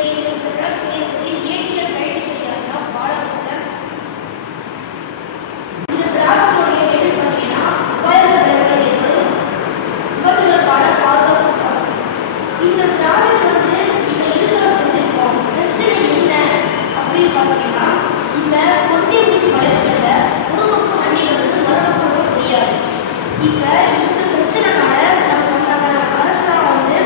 இந்த பிரச்சனைக்கு ADL guide செய்யாருன்னா Balakrishnan. இந்த ப்ராஜெக்டோட ஹெட் பார்த்தீங்கன்னா அபாயகரமான ஏற்படும் விபத்துகளுக்கான பாதுகாப்பு கவசம். இந்த ப்ராஜெக்ட் வந்து இப்போ எதுக்காக செஞ்சிருக்கோம், பிரச்சனை என்ன அப்படின்னு பார்த்தீங்கன்னா, இப்போ கொட்டியங்குறிச்சி மலைப்பகுதியில் ஒரு பக்கம் வண்டி வந்து மறுபக்கம் தெரியாது. இப்போ இந்த பிரச்சனைனால நம்ம அரசாங்கம் வந்து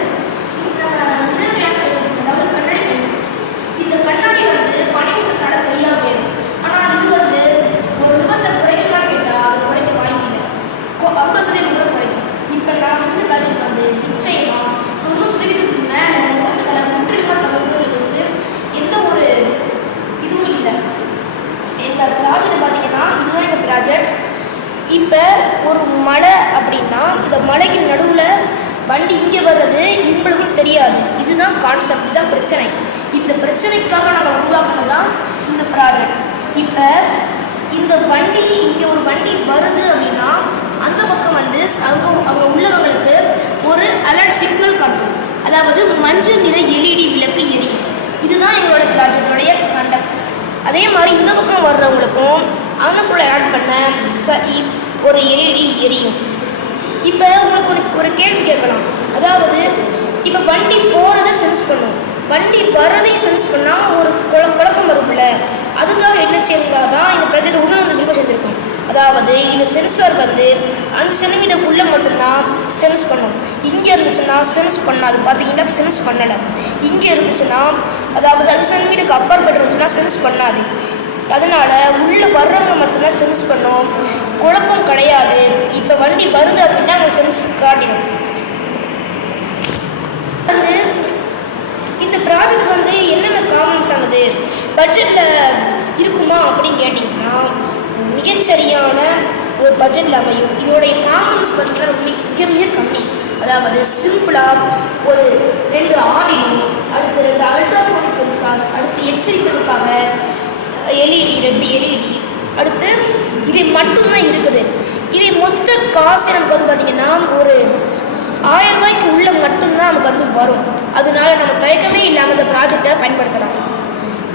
நம்ம மிடில் கிளாஸ் அதாவது கண்ணாடி பயன்படுச்சு. இந்த கண்ணாடி வந்து பனிமூட்டத்தால தெரியாம போயிடும். ஆனால் இது வந்து ஒரு விபத்தை குறைக்குமான்னு கேட்டால் அது குறைக்க வாய்ப்பு இல்லை. 50% கூட குறைக்கும். இப்போ நான் செஞ்ச ப்ராஜெக்ட் வந்து நிச்சயமா 90% மேலே விபத்துக்களை முற்றிலுமாக தவிர்க்கிறதுக்கு எந்த ஒரு இதுவும் இல்லை. இந்த ப்ராஜெக்ட் பார்த்தீங்கன்னா இதுதான் எங்கள் ப்ராஜெக்ட். இப்போ ஒரு மலை அப்படின்னா இந்த மலைக்கு நடுவில் வண்டி இங்கே வர்றது இவங்களுக்கும் தெரியாது. இதுதான் கான்செப்ட், இதுதான் பிரச்சனை. இந்த பிரச்சனைக்காக நாங்கள் உருவாக்குனது தான் இந்த ப்ராஜெக்ட். இப்போ இந்த வண்டி இங்கே ஒரு வண்டி வருது அப்படின்னா அந்த பக்கம் வந்து அங்கே உள்ளவங்களுக்கு ஒரு அலர்ட் சிக்னல் காட்டும். அதாவது மஞ்சள் நிற LED விளக்கு எரியும். இதுதான் எங்களோட ப்ராஜெக்டோடைய கண்டக்ட். அதே மாதிரி இந்த பக்கம் வர்றவங்களுக்கும் அவங்களுக்குள்ள அலர்ட் பண்ண ஒரு LED எரியும். இப்போ உங்களுக்கு ஒரு கேள்வி கேட்கலாம். அதாவது இப்போ வண்டி போகிறத சென்ஸ் பண்ணும், வண்டி வர்றதையும் சென்ஸ் பண்ணால் ஒரு குழப்பம் வரும்ல. அதுக்காக என்ன செய்யறதா தான் இந்த ப்ராஜெக்ட் உள்ள வந்து விருப்பம் செஞ்சுருக்கோம். அதாவது இந்த சென்சார் வந்து 5 சென்டிமீட்டருக்குள்ளே மட்டும்தான் சென்ஸ் பண்ணும். இங்கே இருந்துச்சுன்னா சென்ஸ் பண்ணாது. பார்த்தீங்கன்னா சென்ஸ் பண்ணலை. இங்கே இருந்துச்சுன்னா அதாவது 5 சென்டிமீட்டருக்கு அப்பாற்பட்டு இருந்துச்சுன்னா சென்ஸ் பண்ணாது. அதனால் உள்ளே வர்றவங்க மட்டும்தான் சென்ஸ் பண்ணும், குழப்பம் கிடையாது. இப்போ வண்டி வருது அப்படின்னா அவங்க சென்ஸ் காட்டிடும். வந்து இந்த ப்ராஜெக்ட் வந்து என்னென்ன காமன்ஸ் ஆனது பட்ஜெட்டில் இருக்குமா அப்படின்னு கேட்டிங்கன்னா மிகச்சரியான ஒரு பட்ஜெட்டில் அமையும். இதோடைய காமன்ஸ் பார்த்திங்கன்னா மிக மிக கம்மி. அதாவது சிம்பிளாக ஒரு 2 ஆடினோ, அடுத்து 2 அல்ட்ராசோனிக் சென்சார்ஸ், அடுத்து எச்சரிக்கிறதுக்காக LED 2 LED, அடுத்து இவை மட்டும்தான் இருக்குது. இவை மொத்த காசு நமக்கு வந்து பார்த்திங்கன்னா ஒரு 1000 ரூபாய்க்கு உள்ள மட்டும்தான் நமக்கு வந்து வரும். அதனால நம்ம தயக்கமே இல்லாமல் இந்த ப்ராஜெக்டை பயன்படுத்தலாம்.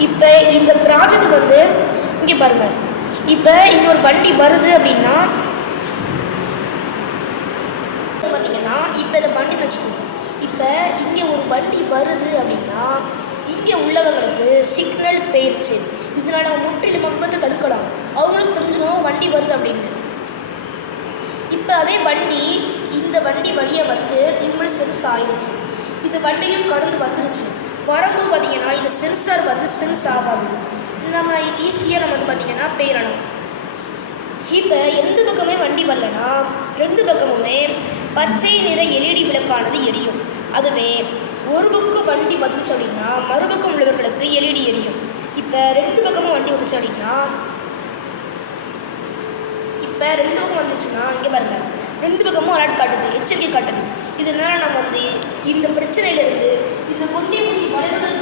இப்போ இந்த ப்ராஜெக்ட் வந்து இங்கே பாருங்கள். இப்போ இங்கே ஒரு வண்டி வருது அப்படின்னா பார்த்தீங்கன்னா இப்போ இதை வண்டி வச்சுக்கணும். இப்போ இங்கே ஒரு வண்டி வருது அப்படின்னா இங்கே உள்ளவங்களுக்கு சிக்னல் போயிடுச்சு. இதனால அவங்க முற்றிலும் விபத்தை தடுக்கலாம். அவங்களுக்கு தெரிஞ்சிடும் வண்டி வருது அப்படின்னு. இப்போ அதே வண்டி இந்த வண்டி வழியை வந்து இவங்களுக்கு சென்ஸ் ஆகிடுச்சு. இந்த வண்டியும் கடந்து வந்துருச்சு. வரும்போது பார்த்தீங்கன்னா இந்த சென்சார் வந்து சென்ஸ் ஆகாது. நம்ம ஈஸியாக நம்ம வந்து பார்த்திங்கன்னா போயிடணும். இப்போ எந்த பக்கமே வண்டி வரலன்னா 2 பக்கமுமே பச்சை நிற LED விளக்கானது எரியும். அதுவே ஒரு பக்கம் வண்டி வந்துச்சு அப்படின்னா மறுபக்கம் உள்ளவர்களுக்கு LED எரியும். இப்போ 2 பக்கமும் வண்டி வந்துச்சு அப்படின்னா இப்போ 2 பக்கம் வந்துச்சுன்னா இங்கே பாருங்க 2 பக்கமும் அலர்ட் காட்டுது, எச்சரிக்கை காட்டுது. இதனால நம்ம வந்து இந்த பிரச்சனையிலேருந்து இந்த கொட்டியங்குறிச்சி மலைகள்